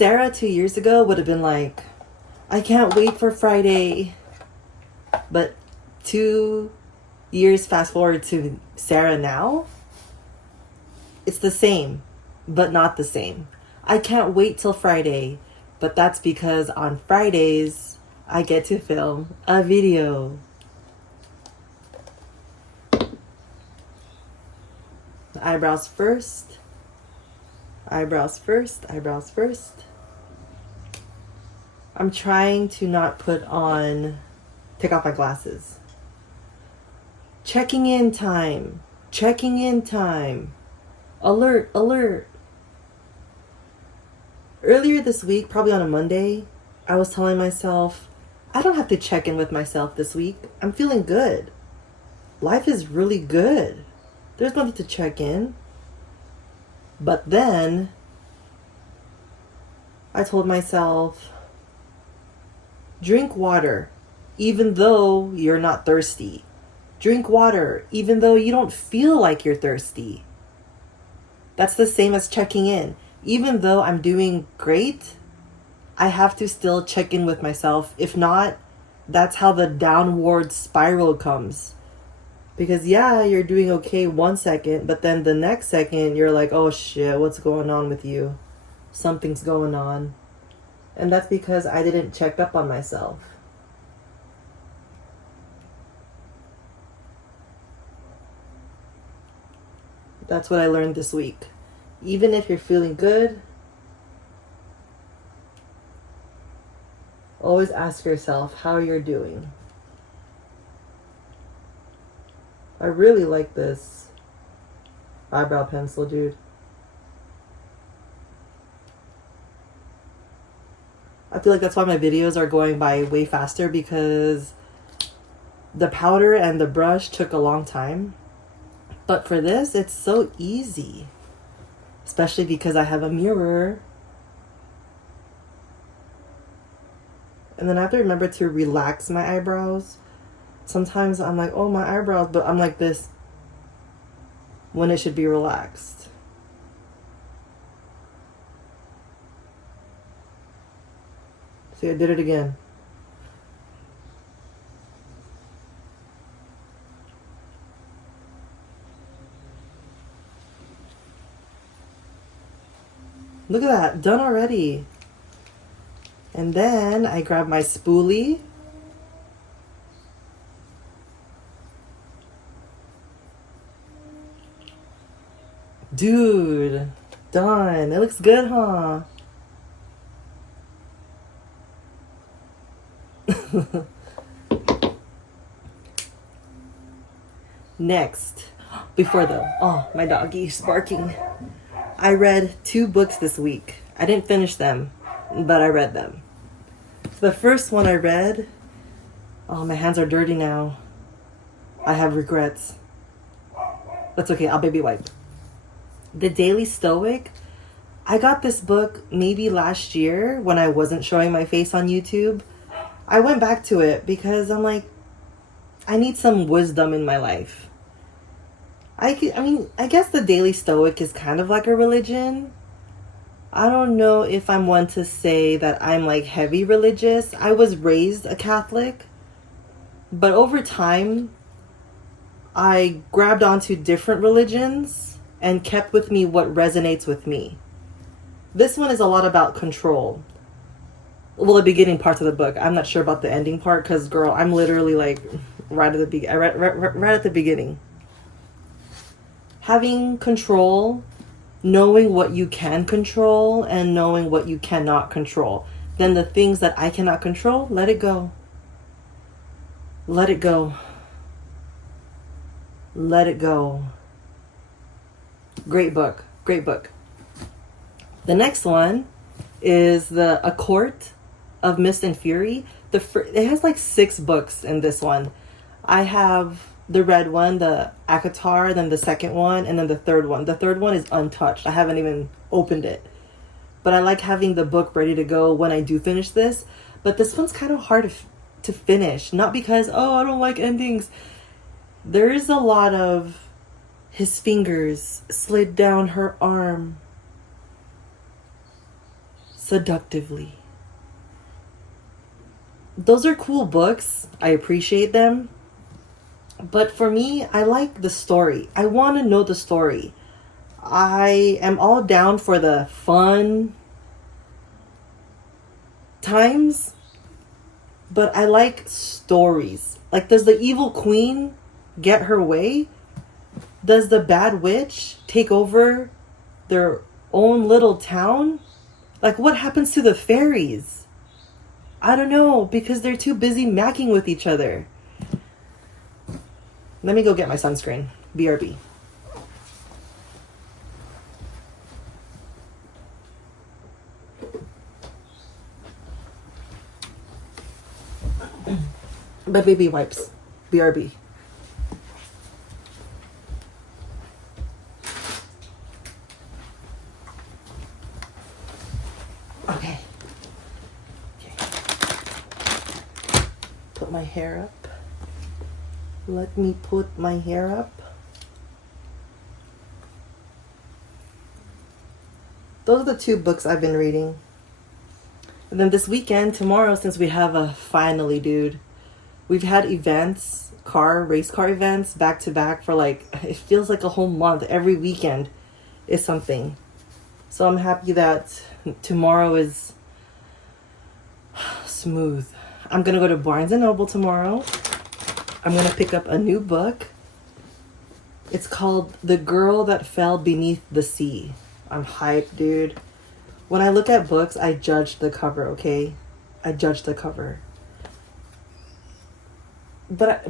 Sarah 2 years ago would have been like, I can't wait for Friday. But 2 years fast forward to Sarah now, it's the same, but not the same. I can't wait till Friday, but that's because on Fridays, I get to film a video. Eyebrows first. Eyebrows first. Eyebrows first. I'm trying to not take off my glasses. Checking in time. Checking in time. Alert, alert. Earlier this week, probably on a Monday, I was telling myself, I don't have to check in with myself this week. I'm feeling good. Life is really good. There's nothing to check in. But then I told myself, drink water, even though you're not thirsty. Drink water, even though you don't feel like you're thirsty. That's the same as checking in. Even though I'm doing great, I have to still check in with myself. If not, that's how the downward spiral comes. Because yeah, you're doing okay 1 second, but then the next second you're like, oh shit, what's going on with you? Something's going on. And that's because I didn't check up on myself. That's what I learned this week. Even if you're feeling good, always ask yourself how you're doing. I really like this eyebrow pencil, dude. I feel like that's why my videos are going by way faster, because the powder and the brush took a long time. But for this, it's so easy. Especially because I have a mirror. And then I have to remember to relax my eyebrows. Sometimes I'm like, oh, my eyebrows, but I'm like this when it should be relaxed. See, I did it again. Look at that, done already. And then I grab my spoolie. Dude, done. It looks good, huh? Next, before though, oh, my doggy's barking. I read 2 books this week. I didn't finish them, but I read them. So the first one I read, oh, my hands are dirty now. I have regrets. That's okay, I'll baby wipe. The Daily Stoic. I got this book maybe last year when I wasn't showing my face on YouTube. I went back to it because I'm like, I need some wisdom in my life. I guess the Daily Stoic is kind of like a religion. I don't know if I'm one to say that I'm like heavy religious. I was raised a Catholic, but over time, I grabbed onto different religions and kept with me what resonates with me. This one is a lot about control. Well, the beginning parts of the book. I'm not sure about the ending part because, girl, I'm literally like right at the beginning. Having control, knowing what you can control and knowing what you cannot control. Then the things that I cannot control, let it go. Let it go. Let it go. Great book. Great book. The next one is A Court of Mist and Fury. It has like 6 books in this one. I have the red one, the ACOTAR, then the second one, and then the third one. The third one is untouched. I haven't even opened it. But I like having the book ready to go when I do finish this. But this one's kind of hard to finish. Not because, oh, I don't like endings. There is a lot of his fingers slid down her arm. Seductively. Those are cool books. I appreciate them. But for me, I like the story. I want to know the story. I am all down for the fun times, but I like stories. Like, does the evil queen get her way? Does the bad witch take over their own little town? Like, what happens to the fairies? I don't know, because they're too busy macking with each other. Let me go get my sunscreen. BRB. My baby wipes. BRB. Okay. Put my hair up. Let me put my hair up. Those are the two books I've been reading. And then this weekend, tomorrow, since we have a finally, dude, we've had events, race car events back to back for like, it feels like a whole month. Every weekend is something. So I'm happy that tomorrow is smooth. I'm going to go to Barnes & Noble tomorrow. I'm going to pick up a new book. It's called The Girl That Fell Beneath the Sea. I'm hyped, dude. When I look at books, I judge the cover, okay? I judge the cover. But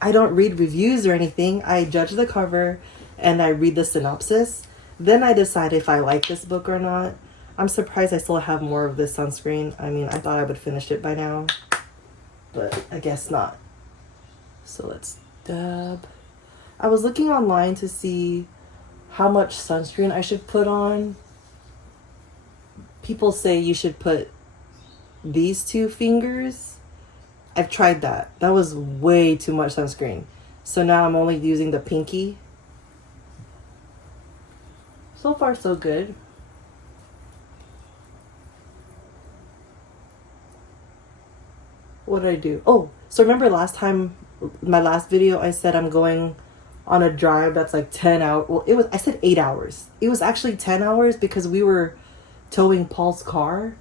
I don't read reviews or anything. I judge the cover and I read the synopsis. Then I decide if I like this book or not. I'm surprised I still have more of this sunscreen. I mean, I thought I would finish it by now, but I guess not. So let's dab. I was looking online to see how much sunscreen I should put on. People say you should put these 2 fingers. I've tried that. That was way too much sunscreen. So now I'm only using the pinky. So far, so good. What did I do? Oh, so remember last time, my last video, I said I'm going on a drive that's like 10 hours. Well, I said 8 hours. It was actually 10 hours because we were towing Paul's car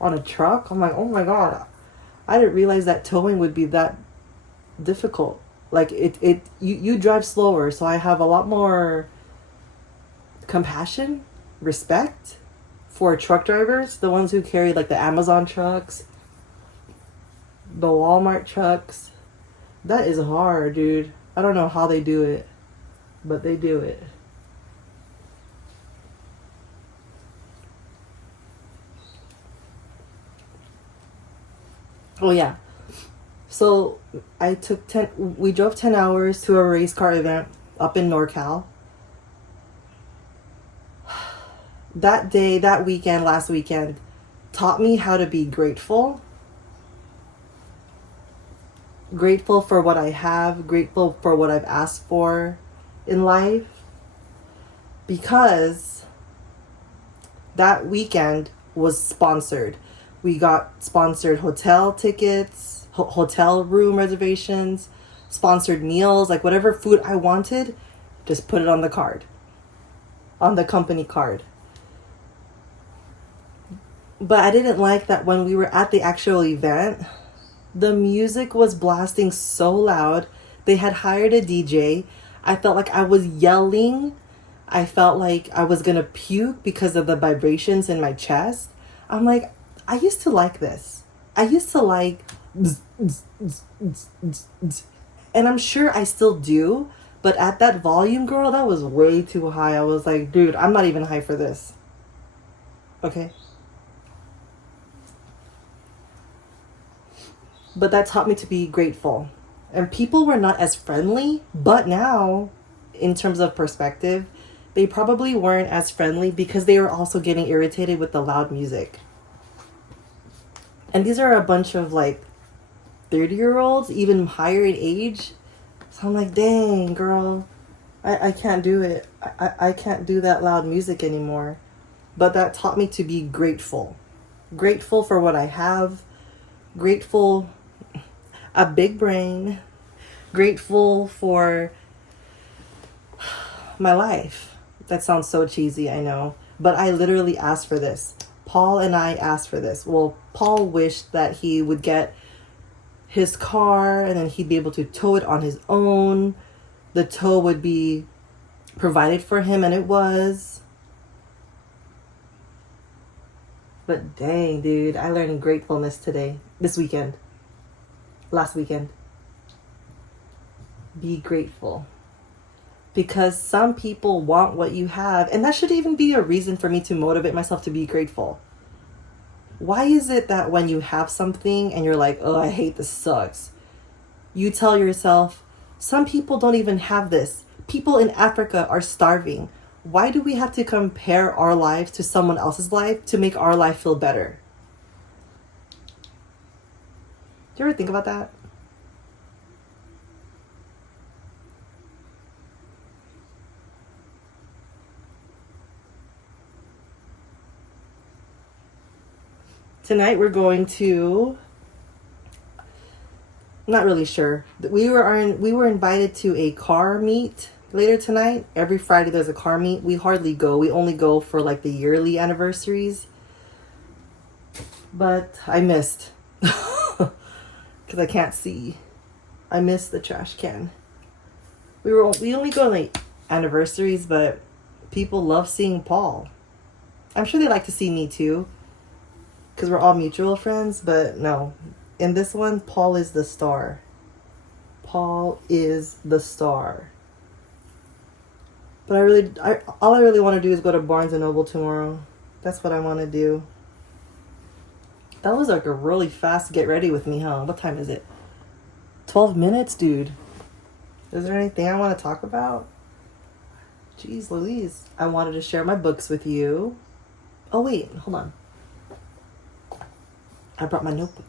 on a truck. I'm like, oh my God. I didn't realize that towing would be that difficult. Like you drive slower, so I have a lot more compassion, respect for truck drivers, the ones who carry like the Amazon trucks, the Walmart trucks. That is hard, dude. I don't know how they do it, but they do it. Oh yeah. So we drove 10 hours to a race car event up in NorCal. That day, that weekend, last weekend, taught me how to be grateful. Grateful for what I have, grateful for what I've asked for in life. Because that weekend was sponsored. We got sponsored hotel tickets, hotel room reservations, sponsored meals, like whatever food I wanted, just put it on the card, on the company card. But I didn't like that when we were at the actual event, the music was blasting so loud. They had hired a DJ. I felt like I was yelling. I felt like I was gonna puke because of the vibrations in my chest. I'm like, I used to like this. I used to like, and I'm sure I still do, but at that volume, girl, that was way too high. I was like, dude, I'm not even high for this. Okay? But that taught me to be grateful. And people were not as friendly, but now, in terms of perspective, they probably weren't as friendly because they were also getting irritated with the loud music. And these are a bunch of like 30-year-olds, even higher in age. So I'm like, dang, girl, I can't do it. I can't do that loud music anymore. but that taught me to be grateful. Grateful for what I have. Grateful, a big brain. Grateful for my life. That sounds so cheesy, I know. But I literally asked for this. Paul and I asked for this. Well, Paul wished that he would get his car and then he'd be able to tow it on his own. The tow would be provided for him, and it was. But dang, dude, I learned gratefulness this weekend, last weekend. Be grateful. Because some people want what you have, and that should even be a reason for me to motivate myself to be grateful. Why is it that when you have something and you're like, oh, I hate this, sucks, you tell yourself, some people don't even have this. People in Africa are starving. Why do we have to compare our lives to someone else's life to make our life feel better? Do you ever think about that? Tonight we're going to, I'm not really sure. We were invited to a car meet later tonight. Every Friday there's a car meet. We hardly go. We only go for like the yearly anniversaries. But I missed because I can't see. I missed the trash can. We only go on like anniversaries, but people love seeing Paul. I'm sure they like to see me too, because we're all mutual friends, but no. In this one, Paul is the star. Paul is the star. But all I really want to do is go to Barnes & Noble tomorrow. That's what I want to do. That was like a really fast get ready with me, huh? What time is it? 12 minutes, dude. Is there anything I want to talk about? Jeez Louise. I wanted to share my books with you. Oh, wait. Hold on. I brought my notebook.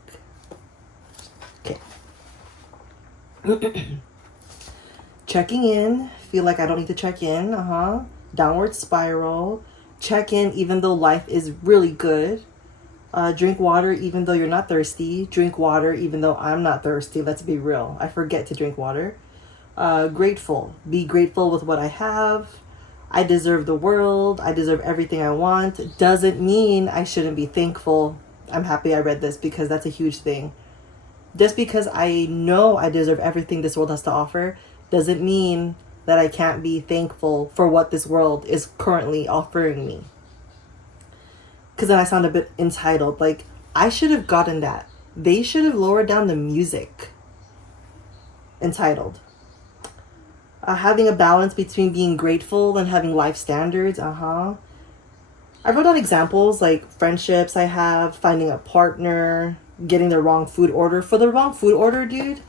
Okay. Checking in. Feel like I don't need to check in. Downward spiral. Check in even though life is really good. Drink water even though you're not thirsty. Drink water even though I'm not thirsty. Let's be real. I forget to drink water. Grateful. Be grateful with what I have. I deserve the world. I deserve everything I want. Doesn't mean I shouldn't be thankful. I'm happy I read this because that's a huge thing. Just because I know I deserve everything this world has to offer doesn't mean that I can't be thankful for what this world is currently offering me. Because then I sound a bit entitled. Like, I should have gotten that. They should have lowered down the music. Entitled. Having a balance between being grateful and having life standards. I wrote down examples like friendships I have, finding a partner, getting the wrong food order. For the wrong food order, dude,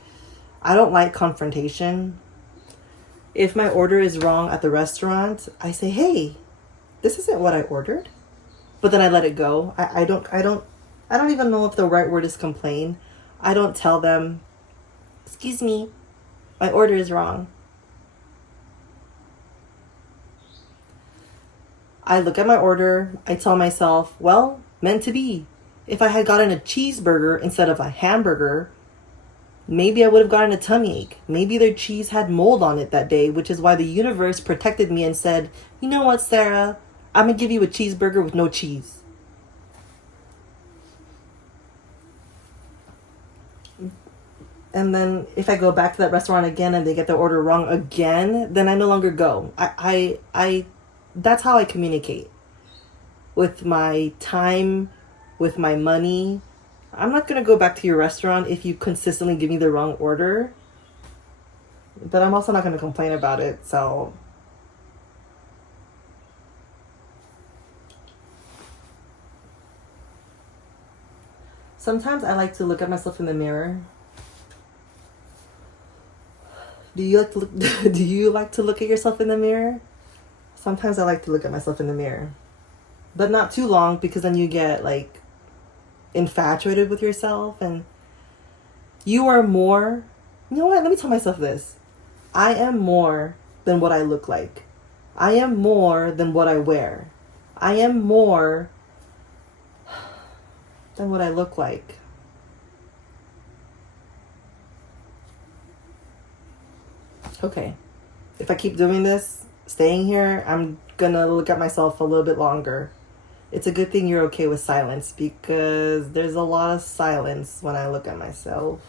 I don't like confrontation. If my order is wrong at the restaurant, I say, hey, this isn't what I ordered. But then I let it go. I don't even know if the right word is complain. I don't tell them, excuse me, my order is wrong. I look at my order. I tell myself, well, meant to be. If I had gotten a cheeseburger instead of a hamburger, maybe I would have gotten a tummy ache. Maybe their cheese had mold on it that day, which is why the universe protected me and said, you know what, Sarah? I'm going to give you a cheeseburger with no cheese. And then if I go back to that restaurant again and they get the order wrong again, then I no longer go. That's how I communicate with my time, with my money. I'm not going to go back to your restaurant if you consistently give me the wrong order. But I'm also not going to complain about it, so. Sometimes I like to look at myself in the mirror. Do you like to look at yourself in the mirror? Sometimes I like to look at myself in the mirror. But not too long, because then you get like infatuated with yourself and you are more. You know what? Let me tell myself this. I am more than what I look like. I am more than what I wear. I am more than what I look like. Okay. If I keep doing this, staying here, I'm gonna look at myself a little bit longer. It's a good thing you're okay with silence because there's a lot of silence when I look at myself.